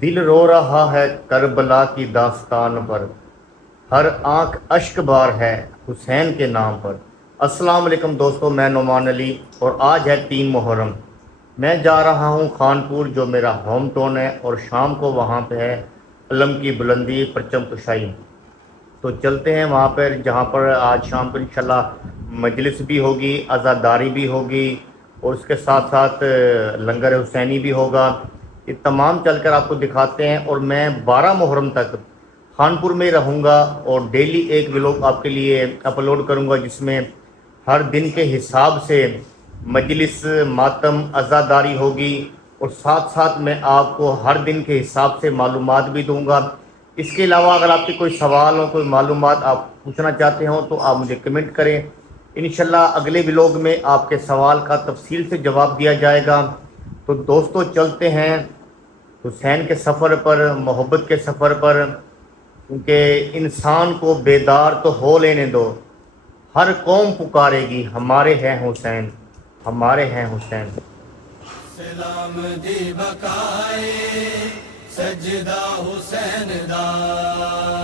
दिल रो रहा है करबला की दास्तान पर, हर आंख अश्क बार है हुसैन के नाम पर। अस्सलाम वालेकुम दोस्तों, मैं नुमान अली और आज है 3 मुहर्रम। मैं जा रहा हूँ खानपुर जो मेरा होम टाउन है और शाम को वहाँ पे है अलम की बुलंदी परचम कुशाई। तो चलते हैं वहाँ पर जहाँ पर आज शाम को इंशाल्लाह मजलिस भी होगी, आज़ादारी भी होगी और उसके साथ साथ लंगर हुसैनी भी होगा। ये तमाम चलकर आपको दिखाते हैं और मैं 12 मुहर्रम तक खानपुर में रहूँगा और डेली एक व्लॉग आपके लिए अपलोड करूँगा जिसमें हर दिन के हिसाब से मजलिस मातम आज़ादारी होगी और साथ साथ मैं आपको हर दिन के हिसाब से मालूमात भी दूँगा। इसके अलावा अगर आपके कोई सवाल हो, कोई मालूमात आप पूछना चाहते हो तो आप मुझे कमेंट करें। इंशाल्लाह अगले व्लॉग में आपके सवाल का तफसील से जवाब दिया जाएगा। तो दोस्तों चलते हैं हुसैन के सफ़र पर, मोहब्बत के सफ़र पर, क्योंकि इंसान को बेदार तो हो लेने दो। हर कौम पुकारेगी हमारे हैं हुसैन, हमारे हैं हुसैन। सलाम दी बकाए सजदा हुसैन दा,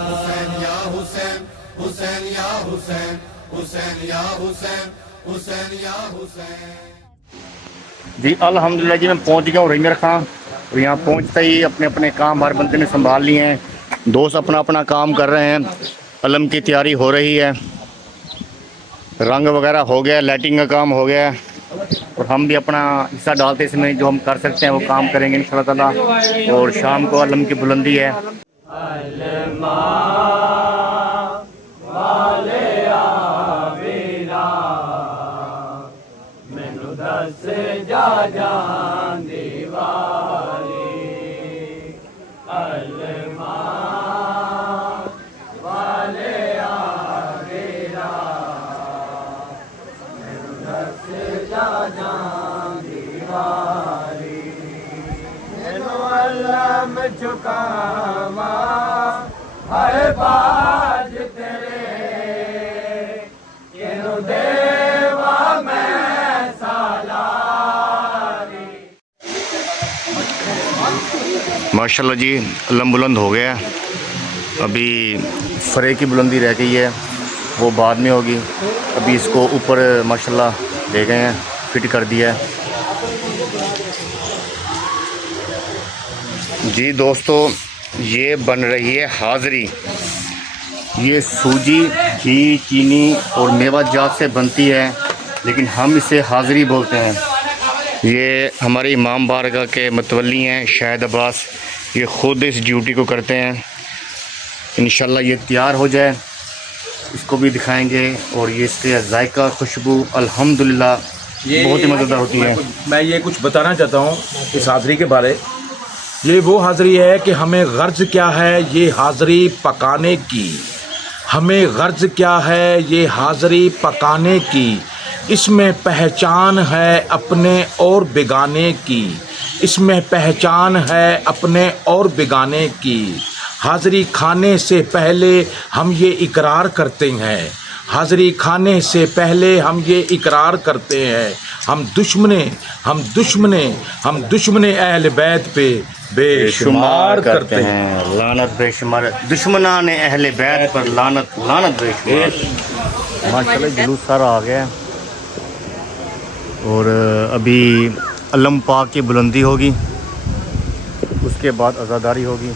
हुसैन या हुसैन, हुसैन या हुसैन, हुसैन या हुसैन, हुसैन या हुसैन। जी अल्हम्दुलिल्लाह जी, मैं पहुंच गया हूँ रेंजर खां और यहाँ पहुंचते ही अपने अपने काम हर बंदे ने संभाल लिए हैं। दोस्त अपना अपना काम कर रहे हैं, अलम की तैयारी हो रही है, रंग वगैरह हो गया, लाइटिंग का काम हो गया और हम भी अपना हिस्सा डालते इसमें, जो हम कर सकते हैं वो काम करेंगे इंशाल्लाह ताला। और शाम को अलम की बुलंदी है। झुकावा हर बाज तेरे किनु देवा मैं सालारी। माशाल्लाह जी अलम बुलंद हो गया। अभी फरे की बुलंदी रह गई है, वो बाद में होगी। अभी इसको ऊपर माशाल्लाह ले गए हैं, फिट कर दिया है। जी दोस्तों, ये बन रही है हाज़री। ये सूजी, घी, चीनी और मेवा जात से बनती है, लेकिन हम इसे हाज़री बोलते हैं। ये हमारे इमाम बारगाह के मतवली हैं शाहिद अब्बास, ये ख़ुद इस ड्यूटी को करते हैं। इंशाल्लाह ये तैयार हो जाए इसको भी दिखाएंगे और ये इसके जायका खुशबू अल्हम्दुलिल्लाह बहुत ही मज़ेदार होती है। मैं ये कुछ बताना चाहता हूँ इस हाज़री के बारे। ये वो हाज़री है कि हमें गर्ज क्या है ये हाज़री पकाने की, हमें गर्ज क्या है ये हाज़री पकाने की। इसमें पहचान है अपने और बेगाने की, इसमें पहचान है अपने और बेगाने की। हाज़री खाने से पहले हम ये इकरार करते हैं, हाज़री खाने से पहले हम ये इकरार करते हैं, हम दुश्मने अहल बैत पे बेशुमार करते हैं। लानत बेशुमार, दुश्मनान अहले बैत पर लानत, लानत बेशुमार। माशाल्लाह जुलूस सारा आ गया और अभी अलम पाक की बुलंदी होगी, उसके बाद आज़ादारी होगी।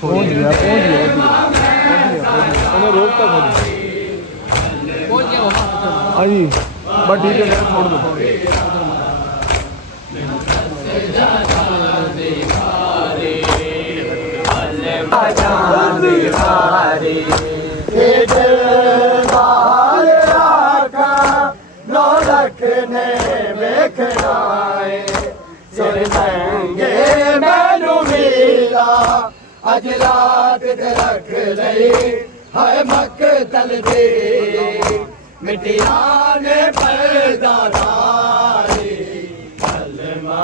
पहुंच गया रोक तक हाँ जी, बट ठीक है छोड़ दो। जान खड़ाए सिर महंगे मैनू मीरा अज रात ते रख लई हाय मकतल दे मिटिया ने पर्दा डाली कलमा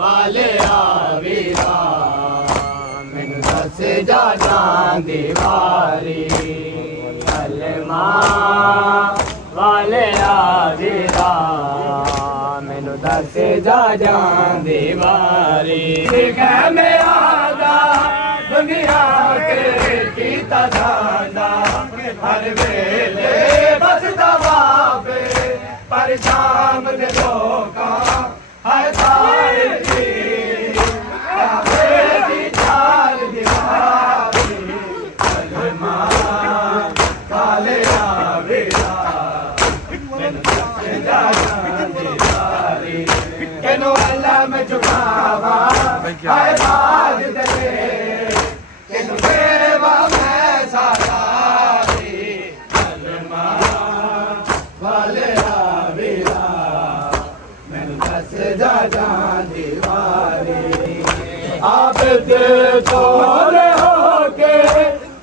वाले आवीरा मैनू दस जाना दीवारी कलमा वाले आवीरा मैनू दस जा दीवारी है मेरा दा दुनिया के कीता जाना हर वेले बस दबावे पर शाम दे लोका हर तार दी कावे दी चार दीवारी कलमा काले आवेरा केनो अल्लाह में झुकावा हाय बाज दे केनो देवा मैं सारी कलमा वाले आवेरा मैनू दस जा दीवारी आप दे तोले होके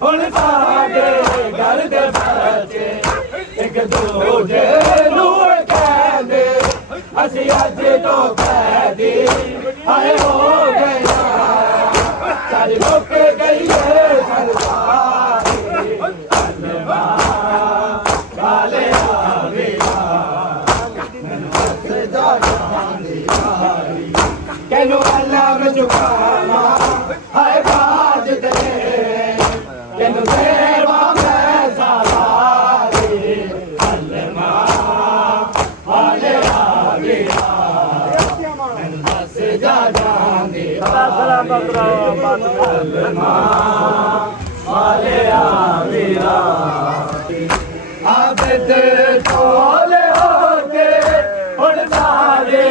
हुन साडे घर दे बच्चे एक दूजे नू कहंदे असी अज तो कैदी हाय हो गया सारी मुक गई है सरदारी कलमा वाले आवेरा मैनू दस जा दीवारी केनू अल्लाह में झुकावा हाय बाज दे केनू देवा मैं सारी कलमा वाले आवेरा मैनू दस जा दीवारी कलमा वाले आवेरा आबद तोले होके हुन सारे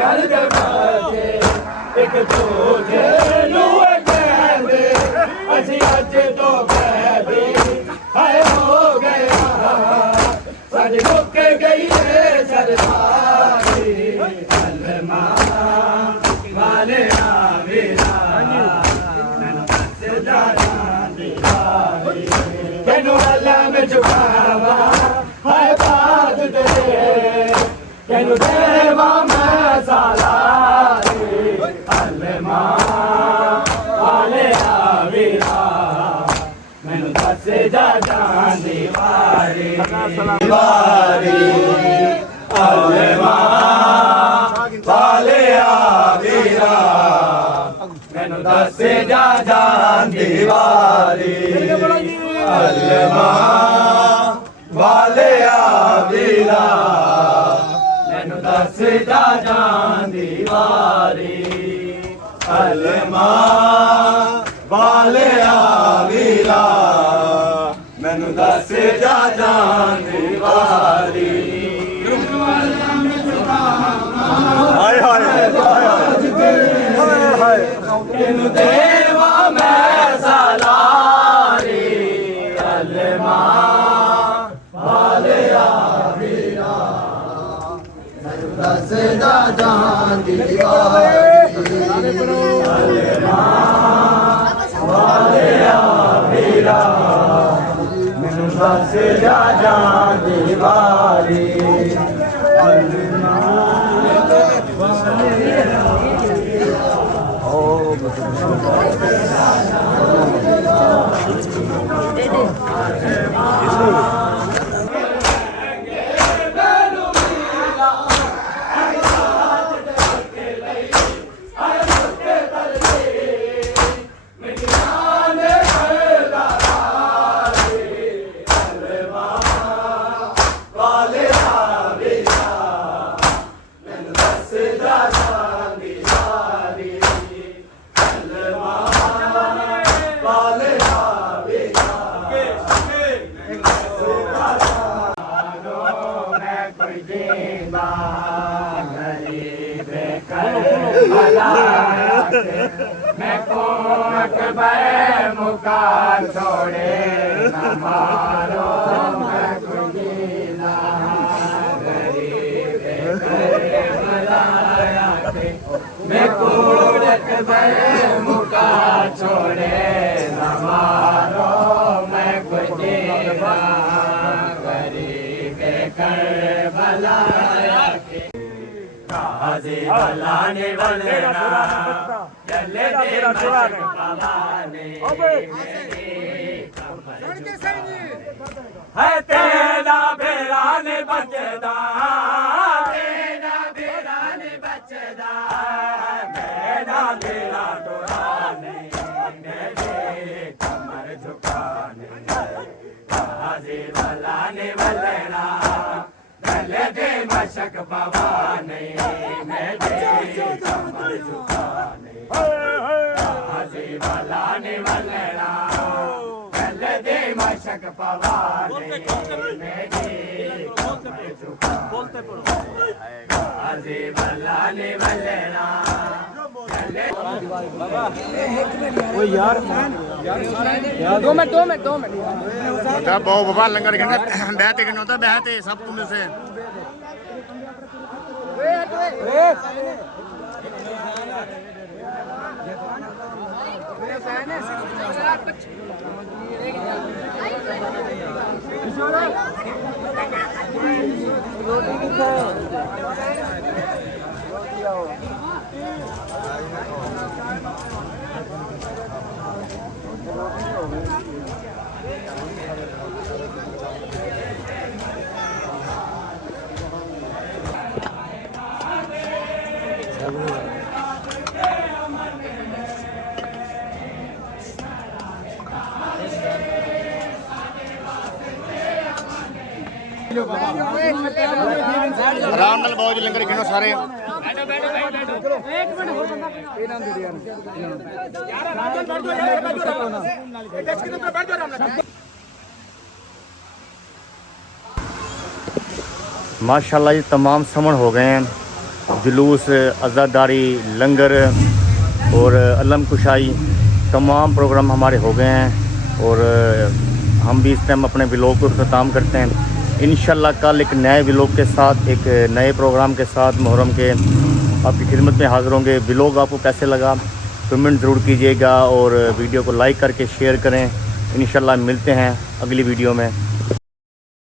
घर दे बच्चे एक दूजे नू कहंदे असी अज तो कैदी हाय हो गया साडी मुक गई है सरदारी कलमा वाले आवेरा मैनू दस जा दीवारी केनू अल्लाह में झुकावा हाय बाज दे केनू देवा मैं सालारी कलमा वाले आवेरा मैनू दस जा दीवारी दीवारी कलमा वाले आवेरा मैनू दस जा दीवारी कलमा वाले आवेरा मैनू दस जा दीवारी कलमा वाले आवेरा मैनू दस जा दीवारी हाय हाय हाय केनू देवा मैं सालारी कलमा वाले आवेरा मैनू दस जा दीवारी कलमा वाले आवेरा मैनू दस जा दीवारी कलमा मैं को अकबर मुका छोड़े न मारो मैं कुछ ना गरीब मैं कोरक मुका छोड़े न मारो मैं कुछ देना गरीब करबला काजी भला ने बलना चले दे मशक पवाने है तेरा बेरा ने बचदा तेरा बेरा ने बचदा मेरा बेरा टोराने मेरे कमर झुकाने काजी भला ने बलना चले दे मशक पवाने मेरे कमर झुकाने काजी भला ने बलना दे मशक पवाने मेरी कमर झुकाने काजी भला ने बलना ओ यार 2 मिनट बहुत बाबा लंगर कहना बहते कहना होता बहते सब तुम से आराम नाल बहुत लंगर गिनो सारे माशाल्लाह ये तमाम समण हो गए हैं। जुलूस, अज़ादारी, लंगर और अलम कुशाई तमाम प्रोग्राम हमारे हो गए हैं और हम भी इस टाइम अपने व्लॉग को ख़त्म करते हैं। इंशाल्लाह कल एक नए व्लॉग के साथ, एक नए प्रोग्राम के साथ मुहर्रम के आपकी खिदमत में हाज़िर होंगे। व्लॉग आपको कैसे लगा कमेंट ज़रूर कीजिएगा और वीडियो को लाइक करके शेयर करें। इंशाल्लाह मिलते हैं अगली वीडियो में।